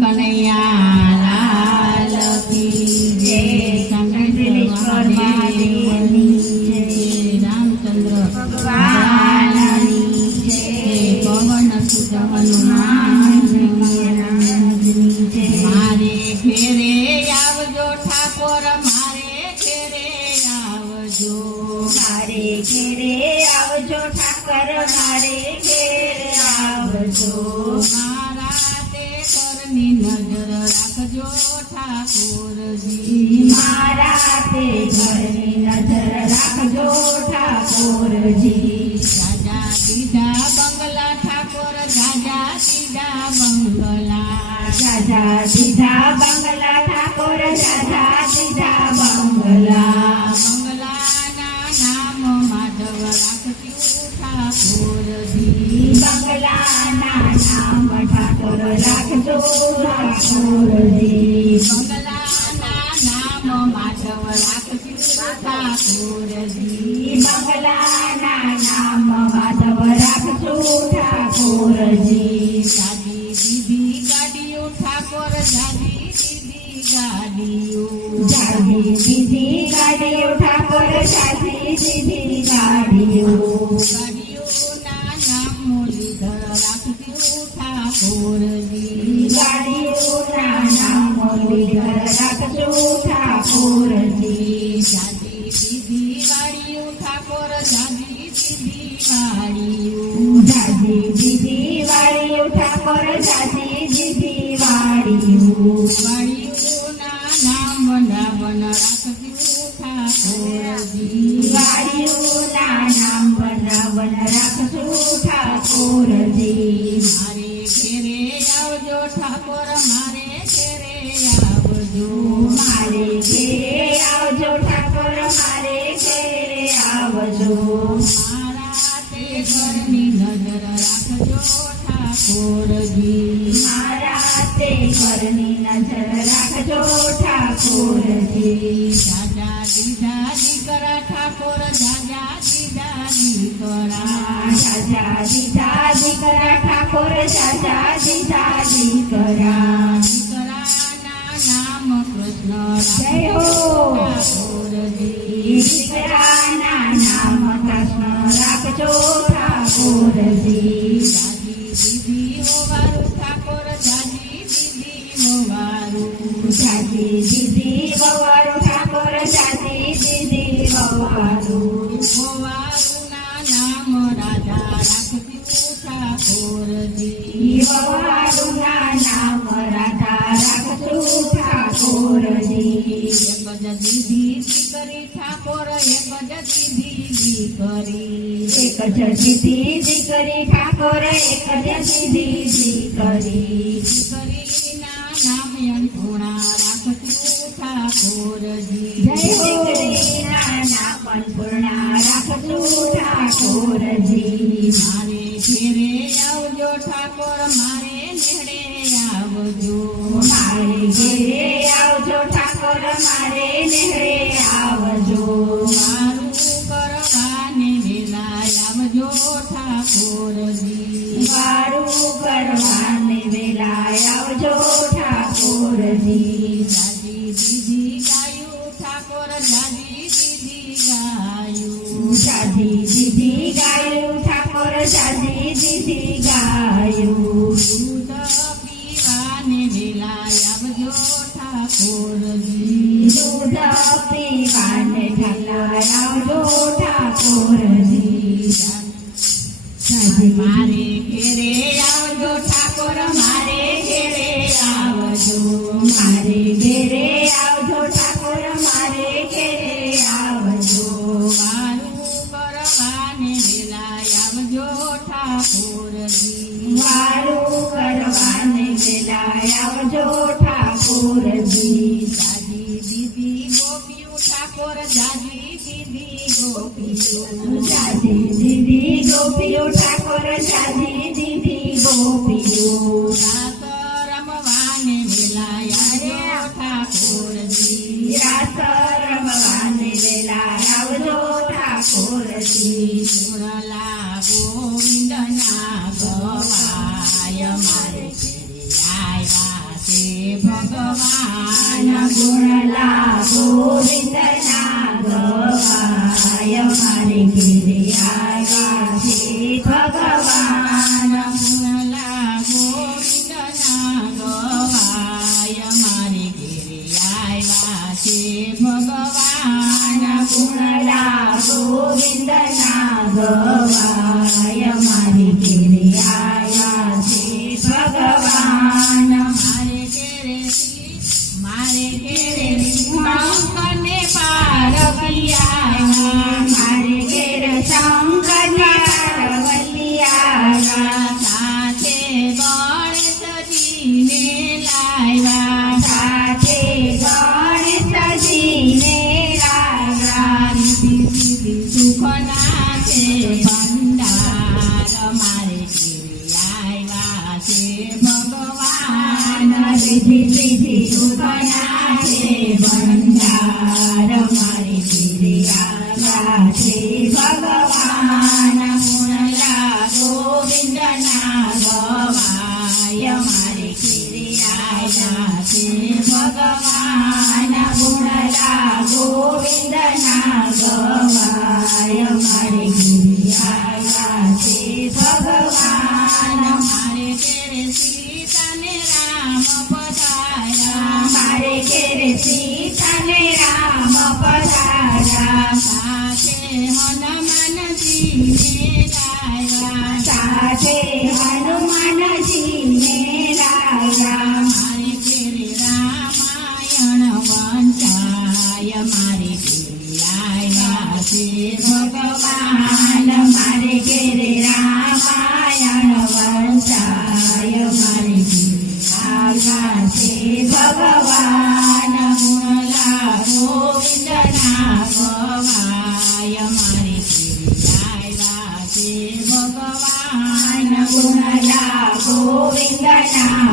કનૈયા લાલ કી જય. શંકરેશ્વર મહાદેવની જય. રામચંદ્ર ભગવાનની જય. પવન સુત હનુમાનની જય. મારે ઘેરે આવજો ઠાકોર, મારે ઘેરે આવજો. મારે ઘેરે આવજો ઠાકર, મારે ઘેરે આવજો. મારા તે ઘરની નજર રાખજો ઠાકોરજી. મારા તે ઘરની નજર રાખજો ઠાકોરજી. જાજા દીધા બંગલા ઠાકોર, જાજા દીધા બંગલા. જાજા દીધા બંગલા ઠાકોર, જાજા દીધા બંગલા. બંગલાના નામ માધવ રાખજો ઠાકોરજી. બંગલાના નામ ઠાકોર રાખજો ઠાકોરજી. બંગલાના નામ માધવ રાખજો ઠાકોરજી. બંગલાના નામ માધવ રાખજો ઠાકોરજી. જાજી દીધી ગાડીઓ ઠાકોર, જાજી દીધી ગાડીઓ. જાજી દીધી ગાડીઓ ઠાકોર, જાજી દીધી ગાડીઓ. ગાડીઓના નામો લીધા રાખજો ઠાકોરજી. ગાડીઓના નામો લીધા રાખજો ઠાકોરજી. જાજી દીધી ગાડીઓ ઠાકોર, જાજી દીધી ગાડીઓ. જાજી દીધી વાડીઓ ઠાકોર, જાજી દીધી વાડીઓ. ગાડીઓના નામ નાવન રાખજો ઠાકોરજી. વાડીઓના નામ બનાવન રાખજો ઠાકોરજી. મારે ઘેરે આવજો ઠાકોર, મારે ઘેરે આવજો. મારે ઘેરે આવજો ઠાકોર, મારે ઘેરે આવજો. મારા તે ઘરની નજર રાખજો ઠાકોરજી. મારા તે ઘરની નજર રાખજો ઠાકોરજી. જાજા દીધા દીકરા ઠાકોર, જાજા દીધા દીકરા. જાજા દીધા દીકરા ઠાકોર, જાજા દીધા દીકરા. દીકરાના નામ કૃષ્ણ જય હો. ઠાકોરજી. દીકરાના નામ કૃષ્ણ રાખજો ઠાકોરજી. જાજી દીધી હોવારું ઠાકોર, જાજી દીધી હોવારું. જાજી દીધી વવારું ઠાકોર, જાજી દીધી વવારું. હોવારુંના નામ રાધા રાખજો ઠાકોરજી. વવારુંના નામ રાધા રાખજો ઠાકોરજી. એક જ દીધી દીકરી ઠાકોર, એક જ દીધી દીકરી. એક જ દીધી દીકરી ઠાકોર, એક જ દીધી દીકરી. દીકરીના નામ અન્નપૂર્ણા રાખજો ઠાકોરજી. જય દીકરીના નામ અન્નપૂર્ણા રાખજો ઠાકોરજી. મારે ઘેરે આવજો ઠાકોર, મારે નેડે આવજો. મારે ઘેરે આવજો ઠાકોર, મારે નેહરે આવજો. મારું કરવાને વેલા આવજો ઠાકોરજી. મારું કરવાને વેલા આવજો ઠાકોરજી. જાજી દીધી ગાયું ઠાકોર, જાજી દીધી ગાયું. જાજી દીધી ગાયું ઠાકોર, જાજી દીધી ગાયું. દૂધ પીવાને વેલા આવજો ઠાકોરજી. દૂધ પીવાને ઠાલા આવજો ઠાકોરજી. જાજી મારે ઘેરે આવજો ઠાકોર, મારે ઘેરે આવજો. મારે ઘેરે આવજો ઠાકોર, મારે ઘેરે આવજો. વારું કરવાને વેલા આવજો ઠાકોરજી. વારું કરવાને વેલા આવજો ઠાકોરજી. જાજી દીધી ગોપીઓ ઠાકોર, જાજી દીધી ગોપીઓ. જાજી દીધી ગોપીઓ ઠાકોર, જાજી દીધી ગોપીઓ. રાત રમવાને વેલા આવજો ઠાકોરજી. રાસ રમવાને વેલા આવજો ઠાકોરજી. સુરલા ગોવિંદના ગવાય મારે ઘેરે આવ્યા છે ભગવાન ગુણલા ગોવિંદના ગવાય મારી ઘેરે આવ્યા છે ભગવાન ગુણલા ગોવિંદના ગવાય મારી ઘેરે આવ્યા છે ભગવાન ગુણલા ગોવિંદના ગવાય મારી ઘેરે આવ્યા છે ભગવાન મારે ઘેરે શંકરને પાર્વતી આવ્યા મારે ઘેર શંકરને પાર્વતી આવ્યા સાથે ગણેશજીને લાવ્યા સાથે ગણેશજીને લાવ્યા રીતિ સુખના છે ભંડાર મારે ઘેરે આવ્યા છે ભગવાન રીતિ સિદ્ધિ સુખના છે ભંડાર મારી ઘેરે આવ્યા છે ભગવાન ગુણલા ગોવિંદના ગવાય મારે ઘેરે આવ્યા છે ભગવાન ગુણલા ગોવિંદના ગવાય મારે ઘેરે આવ્યા છે ભગવાન મારે ઘેરે સીતાને રામ પધાર્યા મારે ઘેરે સીતાને રામ પધાર્યા સાથે હનુમાનજીને લાવ્યા સાથે હનુમાનજીને લાવ્યા મારે ઘેરે રામાયણ વંચાય મારે ઘેરે આવ્યા છે ભગવાન મારે ઘેરે રામાયણ વંચાય મારે ઘેરે આવ્યા છે ભગવાન ગુણલા ગોવિંદના ગવાય મારે ઘેરે આવ્યા છે ભગવાન ગુણલા ગોવિંદના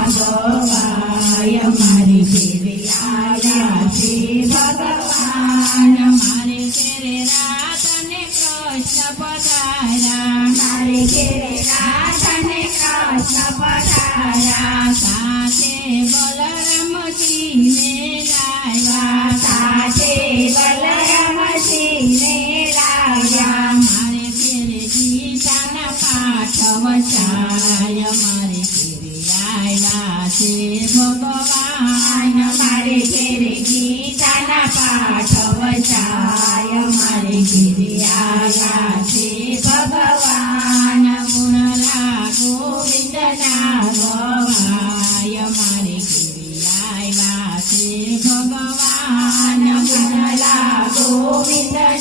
ગવાય મારે ઘેરે આવ્યા છે ભગવાન મારે ઘેરે રાધને કૃષ્ણ પધાર્યા મારે ઘેરે રાધાને કૃષ્ણ પધાર્યા સાથે બલરામજીને લાવ્યા સાથે બલરામજીને લાવ્યા મારે ઘેરે ગીતાના પાઠ વચાય મારે ઘેરે આવ્યા છે ભગવાન મારે ઘેરે ગીતાના પાઠ વચાય મારે ઘેરે આવ્યા છે ભગવાન ગુણલા ગોવિંદના ગવાય મારે ઘેરે આવ્યા છે ભગવાન ગુણલા ગોવિંદના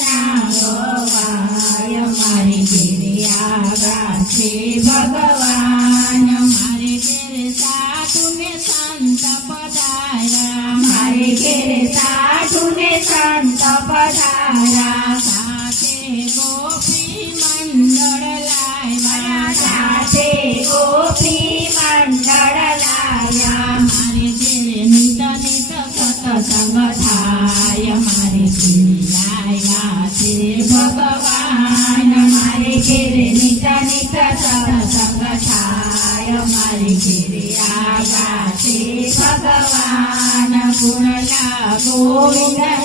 ગવાય મારે ઘેરે આવ્યા છે ભગવાન મારે ઘેરે સાધુને સંત પધાર્યા મારે ઘેરે સાધુને સંત પધાર્યા સાથે ગોપી મંડળ લાવ્યા સાથે ગોપી મંડળ લાયા મારે ઘેરે નિત નિત સત્સંગ થાય મારે ઘેરે આવ્યા છે ભગવાન મારે ઘેરે નિત નિત સત્સંગ થાય મારે ઘેરે આવ્યા છે ભગવાન ગુણલા ગોવિંદના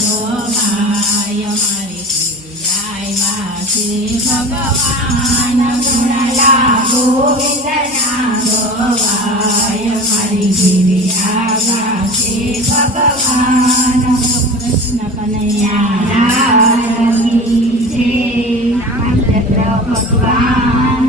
ગવાય મારે ઘેરે આવ્યા છે ભગવાન ગુણલા ગોવિંદના ગવાય મારી ઘેરે આવ્યા છે ભગવાન કૃષ્ણ કનૈયા લાલ કી જય રામચંદ્ર ભગવાન